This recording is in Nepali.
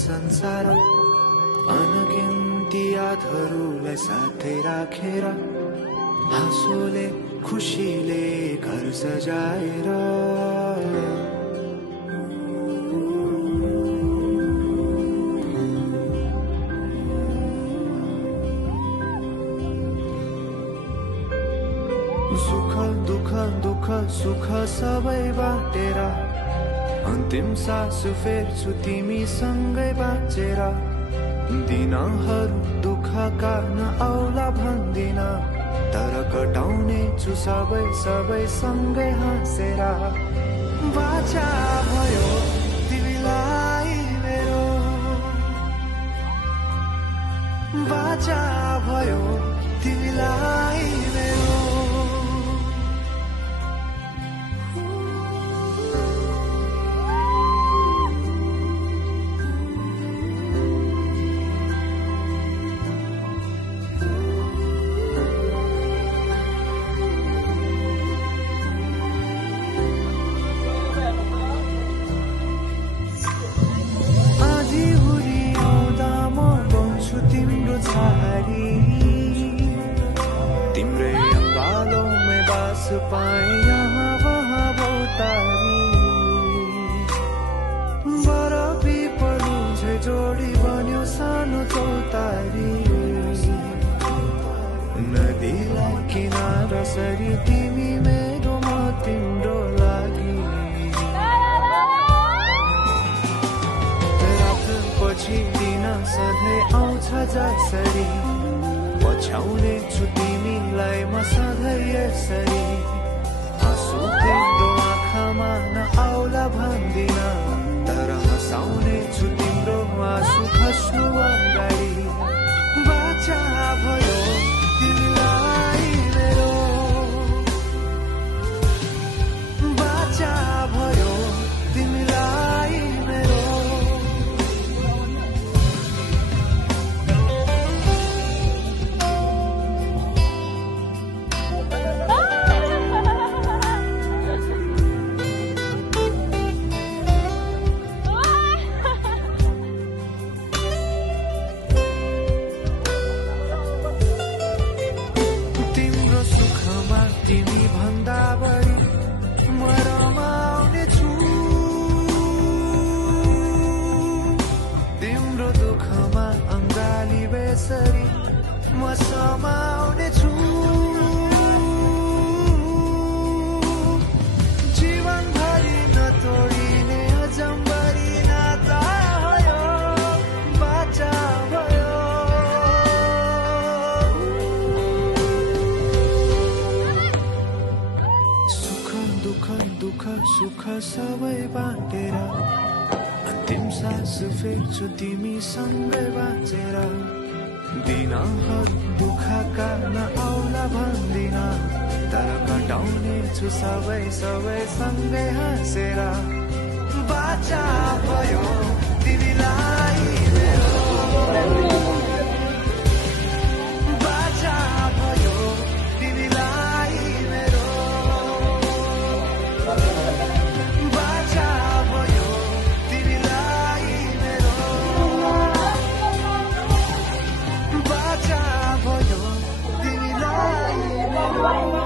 संसार अनगिन्ती यादहरूलाई साथै राखेर हाँसोले खुसीले घर सजाएर सुख दुःख दुःख सुख सबै बाटेर अन्तिम सास फेर्छु तिमीसँगै बाँचेर दिनहरू दुःखका नआउला भन्दिन तर कटाउने छु सबै सबै सँगै हाँसेर बाचा भयो तिमीलाई मेरो बाचा भयो तिमीलाई मेरो तिम्रो छारी तिम्रै बालों बास पाए यहाँ वहाँ बहुतारी बर पिपलु झै जोडी बन्यो सानो चौतारी नदीलाई किनारा सरी तिमी मेरो म तिम्रो लागि पछि दिन सधैँ आउँछ जसरी पछ्याउने छु तिमीलाई म सधैँ यसरी आँसु तिम्रो आँखामा नआउला भन्दिन तर हँसाउने छु तिम्रो आँसु खस्नु अगाडि बाचा भयो तिमीलाई मेरो बाचा भयो तिमीलाई मेरो तिमी भन्दा बढी म रमाउने छु तिम्रो दुःखमा अङ्गाली बेसरी म समाउने छु जीवनभरि नतोडिने अजम्बरी नाता भयो बाचा भयो दुःख सुख सबै बाँटेर अन्तिम सास फेर्छु तिमीसँगै बाँचेर दिनहरू दुःखका नआउला भन्दिन तर कटाउने छु सबै सबै सँगै हाँसेर बाचा भयो तिमीलाई मेरो बाचा भयो तिमीलाई मेरो बाचा भयो तिमीलाई मेरो बाचा भयो तिमीलाई मेरो